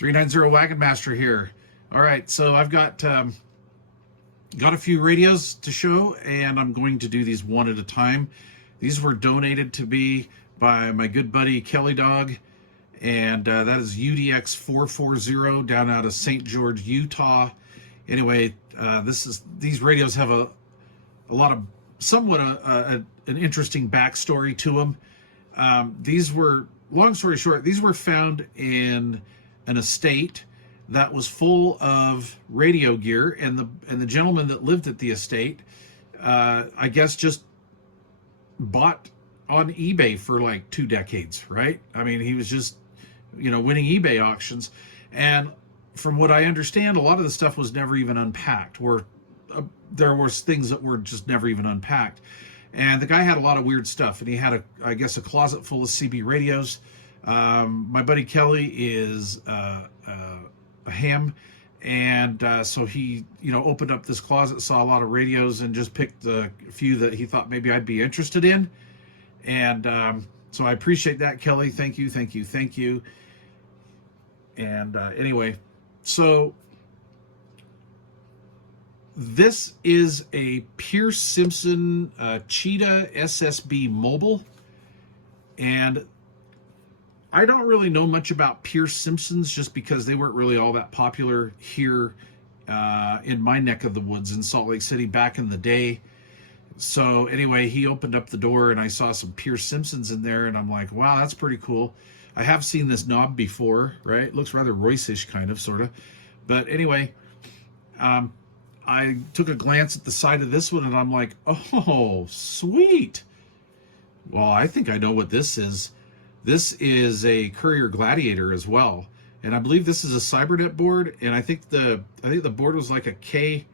390 Wagon Master here. All right, so I've got a few radios to show, and I'm going to do these one at a time. These were donated to me by my good buddy Kelly Dog, and that is UDX 440 down out of St. George, Utah. Anyway, these radios have a lot of somewhat an interesting backstory to them. These were, long story short, these were found in an estate that was full of radio gear, and the gentleman that lived at the estate, I guess, just bought on eBay for like 2 decades, right? I mean, he was just, winning eBay auctions, and from what I understand, a lot of the stuff was never even unpacked, or there was things that were just never even unpacked. And the guy had a lot of weird stuff, and he had I guess a closet full of CB radios. My buddy Kelly is a ham, and so he opened up this closet, saw a lot of radios, and just picked a few that he thought maybe I'd be interested in. And so I appreciate that, Kelly. Thank you. And anyway, so this is a Pearce Simpson Cheetah SSB mobile, and I don't really know much about Pearce Simpsons, just because they weren't really all that popular here in my neck of the woods in Salt Lake City back in the day. So anyway, he opened up the door and I saw some Pearce Simpsons in there, and I'm like, wow, that's pretty cool. I have seen this knob before, right? It looks rather Royce-ish, kind of, sort of. But anyway, I took a glance at the side of this one, and I'm like, oh, sweet. Well, I think I know what this is. This is a Courier Gladiator as well, and I believe this is a Cybernet board. And I think the board was like a K.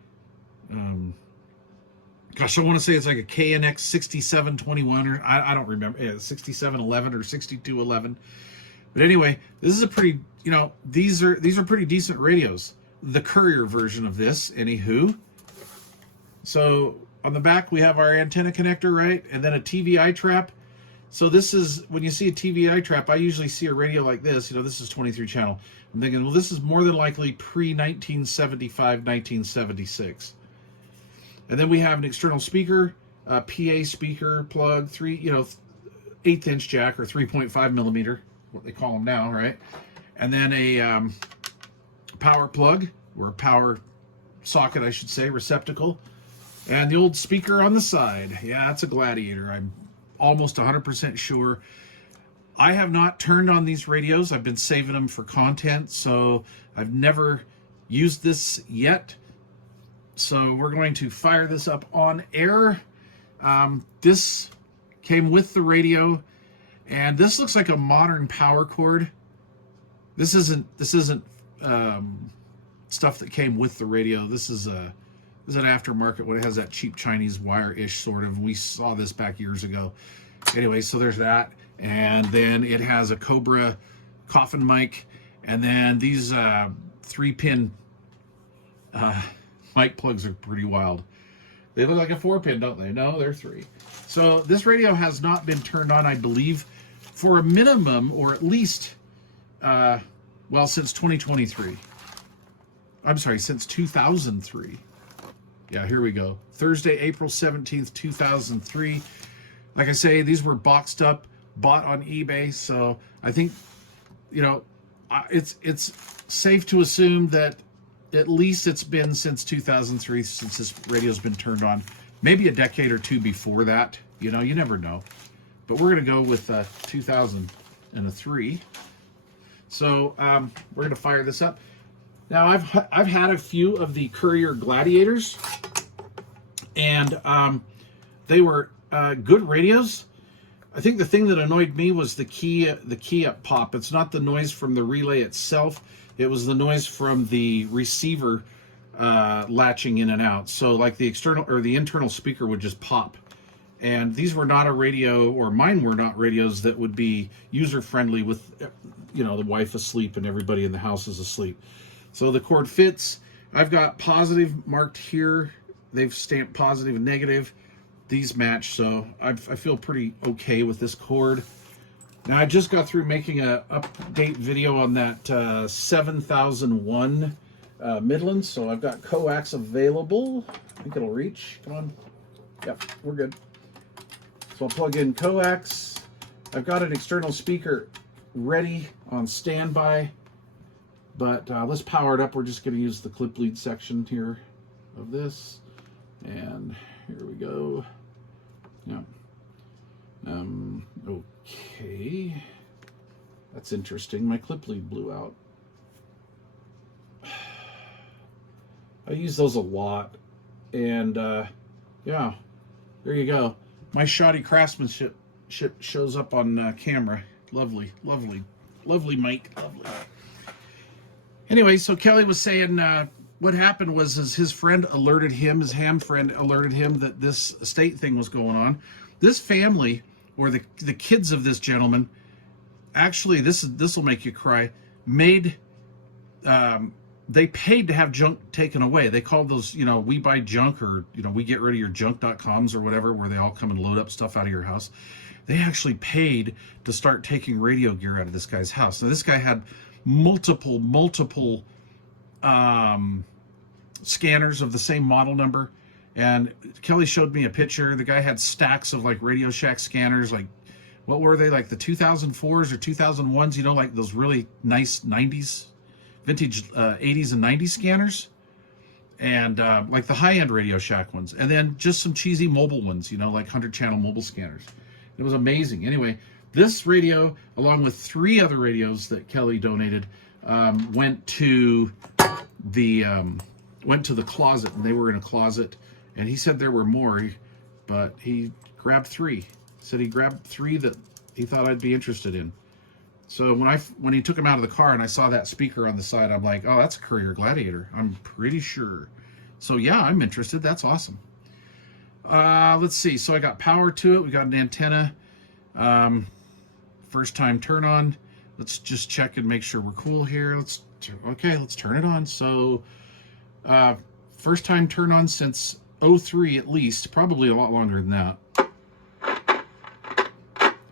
Gosh, I want to say it's like a KNX 6721, or I don't remember, 6711 or 6211. But anyway, this is a pretty, these are pretty decent radios. The Courier version of this, anywho. So on the back we have our antenna connector, right, and then a TVI trap. So this is, when you see a TVI trap, I usually see a radio like this. This is 23 channel. I'm thinking, well, this is more than likely pre-1975, 1976. And then we have an external speaker, a PA speaker plug, 1/8 inch jack, or 3.5 millimeter, what they call them now, right? And then a power plug, or a power socket, I should say, receptacle. And the old speaker on the side. Yeah, it's a Gladiator. I'm almost 100% sure. I have not turned on these radios. I've been saving them for content, so I've never used this yet. So we're going to fire this up on air. This came with the radio, and this looks like a modern power cord. This isn't stuff that came with the radio. This is an aftermarket one. It has that cheap Chinese wire-ish sort of. We saw this back years ago. Anyway, so there's that. And then it has a Cobra coffin mic. And then these 3-pin mic plugs are pretty wild. They look like a 4-pin, don't they? No, they're 3. So this radio has not been turned on, I believe, for a minimum, or at least, since 2023. I'm sorry, since 2003. Yeah, here we go. Thursday, April 17th, 2003. Like I say, these were boxed up, bought on eBay. So I think, it's safe to assume that at least it's been since 2003 since this radio's been turned on. Maybe a decade or two before that. You never know. But we're going to go with 2003. So we're going to fire this up. Now, I've had a few of the Courier Gladiators, and they were good radios. I think the thing that annoyed me was the key up pop. It's not the noise from the relay itself. It was the noise from the receiver latching in and out. So like the external or the internal speaker would just pop. And these were not a radio, or mine were not radios that would be user-friendly with, the wife asleep and everybody in the house is asleep. So the cord fits. I've got positive marked here. They've stamped positive and negative. These match, so I feel pretty okay with this cord. Now, I just got through making a update video on that 7001 Midland, so I've got coax available. I think it'll reach. Come on. Yep, we're good. So I'll plug in coax. I've got an external speaker ready on standby, but let's power it up. We're just going to use the clip lead section here of this, and here we go. Yeah. Okay. That's interesting. My clip lead blew out. I use those a lot, and yeah, there you go. My shoddy craftsmanship shows up on camera. Lovely, lovely, lovely, Mike. Lovely. Anyway, so Kelly was saying what happened was his friend alerted him, his ham friend alerted him that this estate thing was going on. This family, or the kids of this gentleman, actually, this will make you cry, made, they paid to have junk taken away. They called those, we buy junk, or, we get rid of your junk.coms or whatever, where they all come and load up stuff out of your house. They actually paid to start taking radio gear out of this guy's house. Now, this guy had multiple scanners of the same model number. And Kelly showed me a picture. The guy had stacks of like Radio Shack scanners. Like, what were they? Like the 2004s or 2001s, like those really nice 90s, vintage 80s and 90s scanners. And like the high-end Radio Shack ones. And then just some cheesy mobile ones, like 100-channel mobile scanners. It was amazing. Anyway, this radio, along with 3 other radios that Kelly donated, went to the closet. And they were in a closet. And he said there were more, but he grabbed 3. Said he grabbed 3 that he thought I'd be interested in. So when he took him out of the car and I saw that speaker on the side, I'm like, oh, that's a Courier Gladiator. I'm pretty sure. So yeah, I'm interested. That's awesome. Let's see. So I got power to it. We got an antenna. First time turn on. Let's just check and make sure we're cool here. Let's turn it on. So first time turn on since 03 at least, probably a lot longer than that.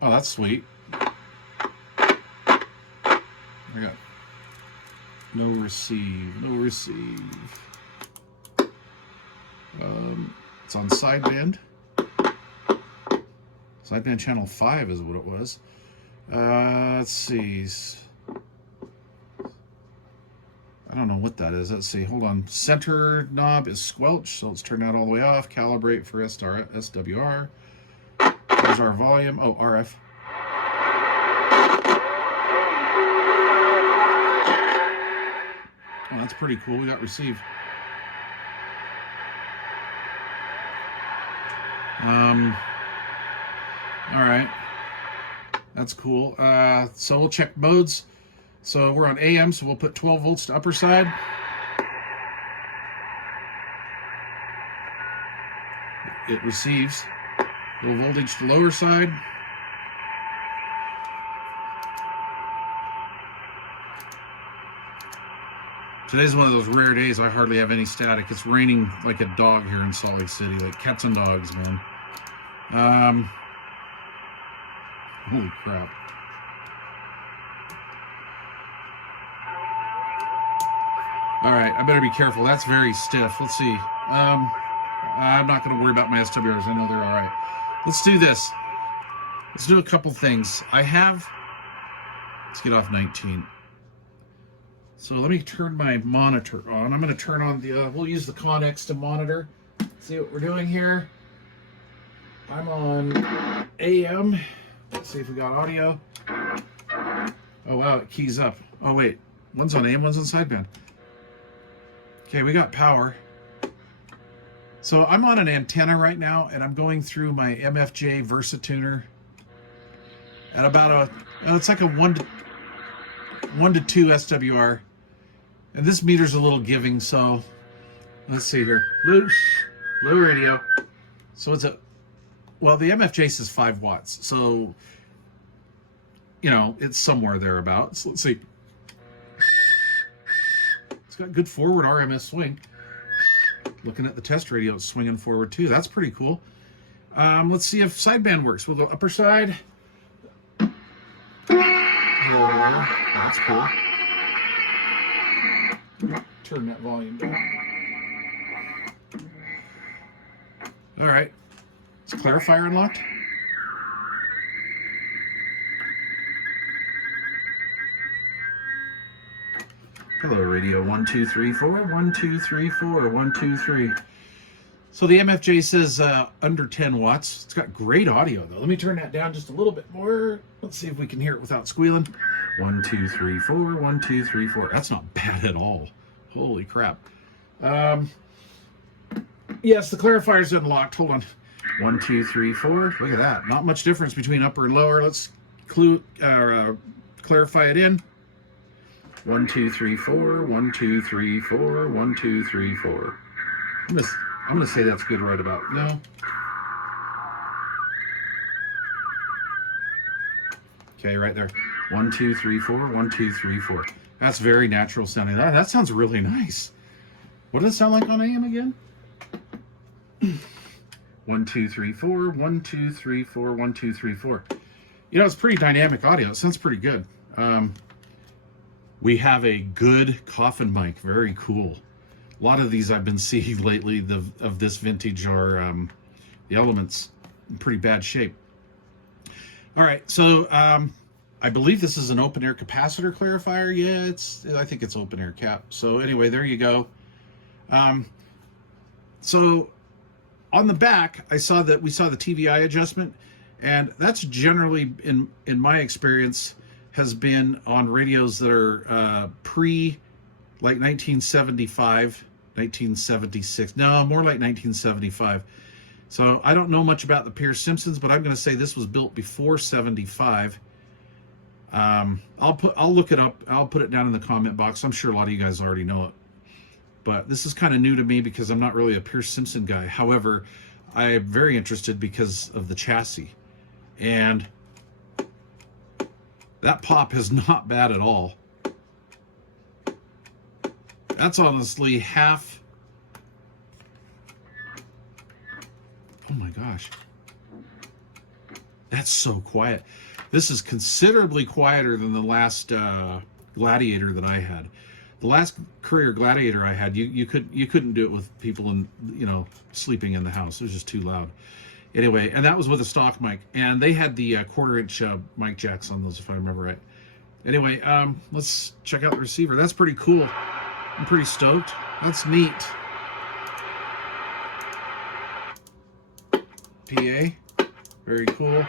Oh, that's sweet. I got no receive. It's on sideband. Sideband channel 5 is what it was. Let's see. I don't know what that is. Let's see. Hold on. Center knob is squelch, so let's turn that all the way off. Calibrate for SWR. There's our volume. Oh, RF. Oh, that's pretty cool. We got receive. All right. That's cool. So we'll check modes. So we're on AM, so we'll put 12 volts to upper side. It receives. Low voltage to lower side. Today's one of those rare days I hardly have any static. It's raining like a dog here in Salt Lake City, like cats and dogs, man. Holy crap. All right, I better be careful. That's very stiff. Let's see. I'm not going to worry about my SWRs. I know they're all right. Let's do this. Let's do a couple things. Let's get off 19. So let me turn my monitor on. I'm going to turn on we'll use the Connex to monitor. See what we're doing here. I'm on AM. Let's see if we got audio. Oh, wow, it keys up. Oh, wait. One's on AM, one's on sideband. Okay, we got power. So I'm on an antenna right now, and I'm going through my MFJ VersaTuner at about it's like a 1 to 2 SWR. And this meter's a little giving, so let's see here. Low radio. So it's well, the MFJ says 5 watts. So, it's somewhere thereabouts. Let's see. It's got good forward RMS swing. Looking at the test radio, it's swinging forward too. That's pretty cool. Let's see if sideband works. We'll go upper side. Hello, that's cool. Turn that volume down. All right. Is clarifier unlocked? Hello, radio 1, 2, 3, 4, 1, 2, 3, 4, 1, 2, 3. So the MFJ says under 10 watts. It's got great audio though. Let me turn that down just a little bit more. Let's see if we can hear it without squealing. 1, 2, 3, 4, 1, 2, 3, 4. That's not bad at all. Holy crap. Yes, the clarifier's unlocked. Hold on. 1, 2, 3, 4. Look at that. Not much difference between upper and lower. Let's clarify it in. 1, 2, 3, 4. 1, 2, 3, 4. 1, 2, 3, 4. I'm gonna say that's good right about now. Okay, right there. 1, 2, 3, 4. 1, 2, 3, 4. That's very natural sounding. That sounds really nice. What does it sound like on AM again? 1, 2, 3, 4. 1, 2, 3, 4. 1, 2, 3, 4. You know, it's pretty dynamic audio. It sounds pretty good. We have a good coffin mic. Very cool. A lot of these I've been seeing lately of this vintage are the elements in pretty bad shape. All right, so I believe this is an open air capacitor clarifier. Yeah, I think it's open air cap. So anyway, there you go. So on the back, we saw the TVI adjustment, and that's generally in my experience has been on radios that are pre like 1975, 1976. No, more like 1975. So I don't know much about the Pearce Simpsons, but I'm going to say this was built before 75. I'll look it up. I'll put it down in the comment box. I'm sure a lot of you guys already know it. But this is kind of new to me because I'm not really a Pearce Simpson guy. However, I am very interested because of the chassis. And that pop is not bad at all. That's honestly half. Oh my gosh. That's so quiet. This is considerably quieter than the last Gladiator that I had. The last Courier Gladiator I had, you couldn't do it with people sleeping in the house. It was just too loud. Anyway, and that was with a stock mic, and they had the 1/4-inch mic jacks on those, if I remember right. Anyway, let's check out the receiver. That's pretty cool. I'm pretty stoked. That's neat. PA, very cool.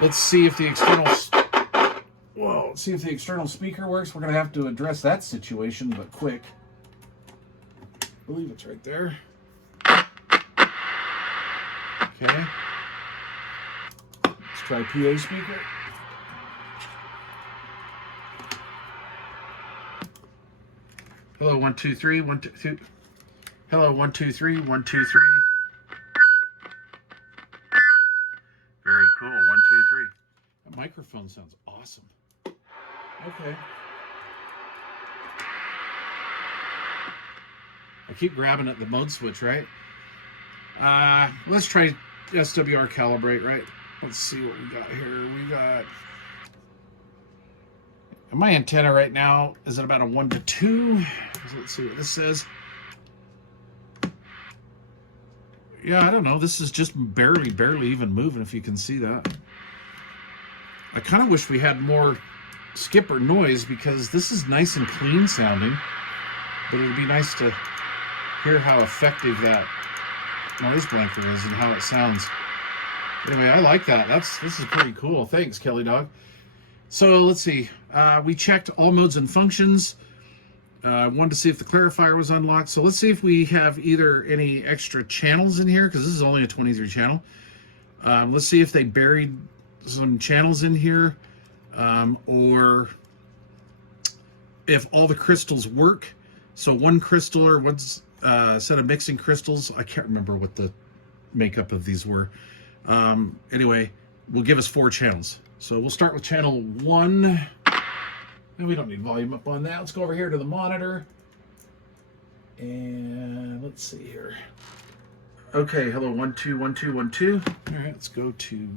Let's see if the external speaker works. We're gonna have to address that situation, but quick. I believe it's right there. Okay. Let's try PA speaker. Hello, 1, 2, 3, 1, 2, 3. Hello, 1, 2, 3, 1, 2, 3. Very cool, 1, 2, 3. That microphone sounds awesome. Okay. I keep grabbing at the mode switch, right? Let's try SWR calibrate, right? Let's see what we got here. We got my antenna right now is at about a 1 to 2. So let's see what this says. Yeah, I don't know. This is just barely even moving, if you can see that. I kind of wish we had more skip or noise because this is nice and clean sounding, but it would be nice to hear how effective that noise blanker is and how it sounds. Anyway, I like that. This is pretty cool. Thanks, Kelly Dog. So let's see. We checked all modes and functions. Wanted to see if the clarifier was unlocked. So let's see if we have either any extra channels in here, because this is only a 23 channel. Let's see if they buried some channels in here, or if all the crystals work. So one crystal or one set of mixing crystals. I can't remember what the makeup of these were. Anyway, will give us 4 channels. So we'll start with channel 1. And we don't need volume up on that. Let's go over here to the monitor. And let's see here. Okay, hello, 1, 2, 1, 2, 1, 2. All right, let's go to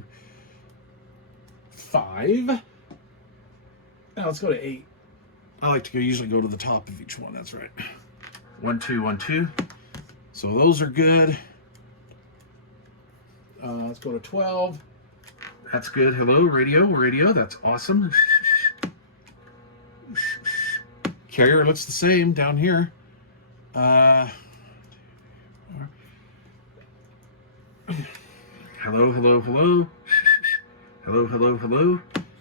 5. Now let's go to 8. I like to usually go to the top of each one. That's right. 1, 2, 1, 2. So those are good. Let's go to 12. That's good. Hello, radio. That's awesome. Carrier looks the same down here. Hello. Hello.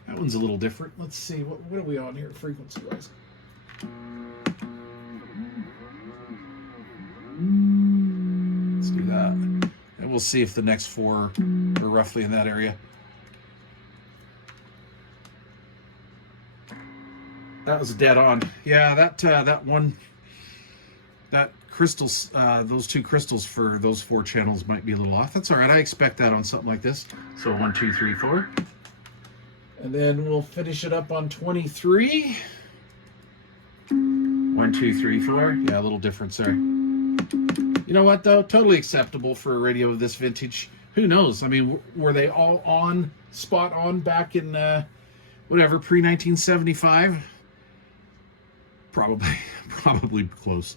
That one's a little different. Let's see. What are we on here frequency-wise? Let's do that. And we'll see if the next 4 are roughly in that area. That was dead on. Yeah, that one, that crystals, those 2 crystals for those 4 channels might be a little off. That's all right. I expect that on something like this. So 1, 2, 3, 4. And then we'll finish it up on 23. 1, 2, 3, 4. Yeah, a little difference there. You know what, though? Totally acceptable for a radio of this vintage. Who knows? I mean, were they all on, spot on back in, whatever, pre-1975? Probably close.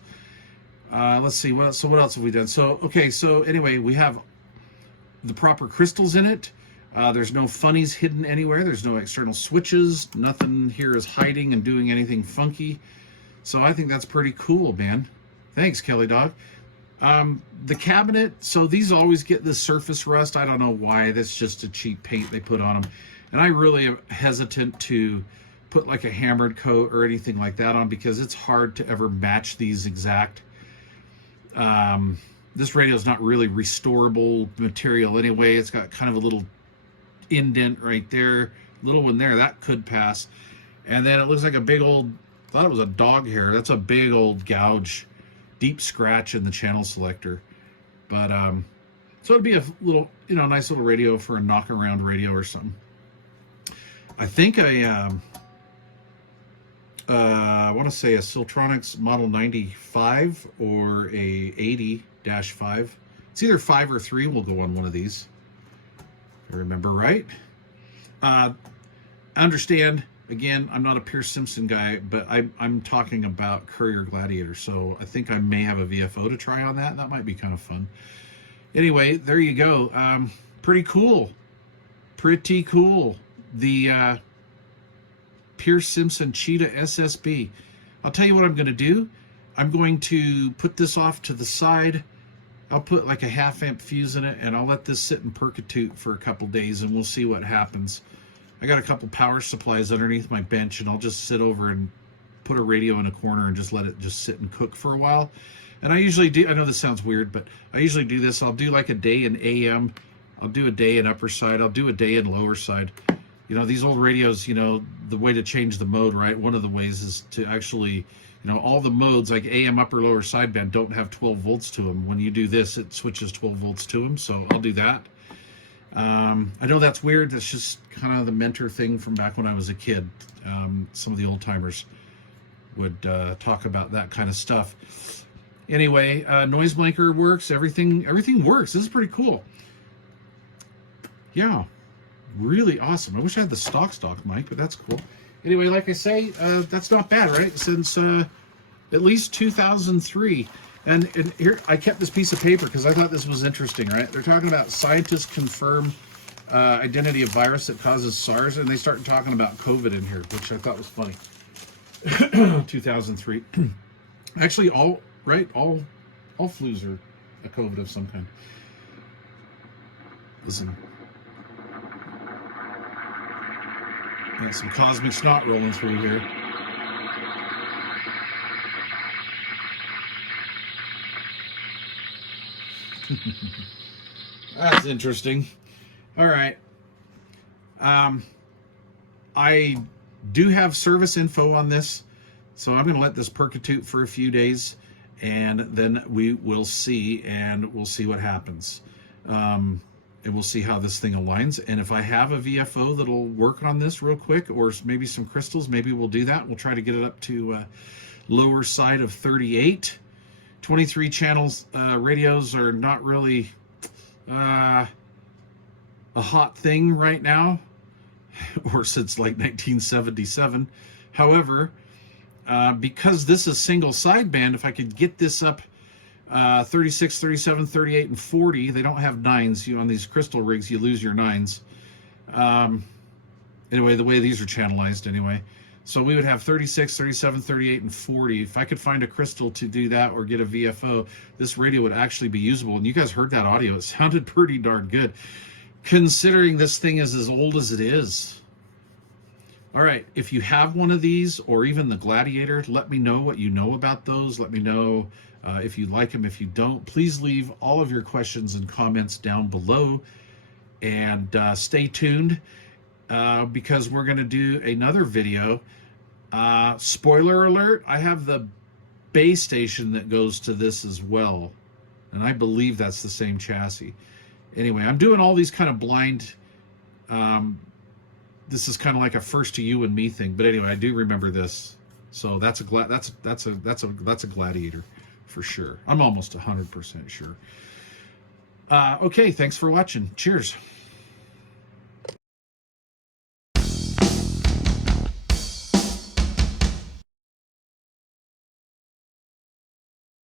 Let's see, what else? So what else have we done? So, okay, so anyway, we have the proper crystals in it. There's no funnies hidden anywhere. There's no external switches. Nothing here is hiding and doing anything funky. So I think that's pretty cool, man. Thanks, Kelly Dog. The cabinet, so these always get this surface rust. I don't know why. That's just a cheap paint they put on them. And I really am hesitant to put like a hammered coat or anything like that on because it's hard to ever match these exact. This radio is not really restorable material anyway. It's got kind of a little indent right there, little one there, that could pass. And then it looks like a big old, thought it was a dog hair. That's a big old gouge, deep scratch in the channel selector. But so it'd be a little, you know, nice little radio for a knock around radio or something. I think I want to say a Siltronics Model 95 or a 80-5. It's either 5 or 3 will go on one of these. If I remember right. I understand, again, I'm not a Pearce Simpson guy, but I'm talking about Courier Gladiator, so I think I may have a VFO to try on that. That might be kind of fun. Anyway, there you go. Pretty cool. Pretty cool. The Pearce Simpson Cheetah SSB. I'll tell you what I'm going to do. I'm going to put this off to the side. I'll put like a 1/2 amp fuse in it, and I'll let this sit in percutute for a couple days, and we'll see what happens. I got a couple power supplies underneath my bench, and I'll just sit over and put a radio in a corner and just let it just sit and cook for a while. And I usually do, I know this sounds weird, but I usually do this. I'll do like a day in AM. I'll do a day in upper side. I'll do a day in lower side. You know, these old radios, you know, the way to change the mode, right? One of the ways is to actually, you know, all the modes like AM upper lower sideband don't have 12 volts to them. When you do this, it switches 12 volts to them. So I'll do that. I know that's weird. That's just kind of the mentor thing from back when I was a kid. Some of the old timers would talk about that kind of stuff. Anyway, noise blanker works. Everything works. This is pretty cool. Yeah, really awesome. I wish I had the stock mic, but that's cool. Anyway, like I say, that's not bad, right? Since at least 2003. And here, I kept this piece of paper because I thought this was interesting, right? They're talking about scientists confirm identity of virus that causes SARS, and they start talking about COVID in here, which I thought was funny. 2003. Actually, all flus are a COVID of some kind. Listen. Got some cosmic snot rolling through here. That's interesting. All right. I do have service info on this, so I'm going to let this percutute for a few days, and then we will see, and we'll see what happens. And we'll see how this thing aligns. And if I have a VFO that'll work on this real quick, or maybe some crystals, maybe we'll do that. We'll try to get it up to lower side of 38. 23 channels radios are not really a hot thing right now. or since like 1977. However, because this is single sideband, if I could get this up 36, 37, 38, and 40, they don't have nines. On these crystal rigs, you lose your nines. Anyway, the way these are channelized anyway. So we would have 36, 37, 38, and 40. If I could find a crystal to do that or get a VFO, this radio would actually be usable. And you guys heard that audio. It sounded pretty darn good, considering this thing is as old as it is. All right, if you have one of these or even the Gladiator, let me know what you know about those. Let me know if you like them. If you don't, please leave all of your questions and comments down below. And stay tuned because we're going to do another video. Spoiler alert, I have the base station that goes to this as well. And I believe that's the same chassis. Anyway, I'm doing all these kind of blind... this is kind of like a first to you and me thing, but anyway, I do remember this. So that's a Gladiator for sure. I'm almost 100% sure. Okay, thanks for watching. Cheers.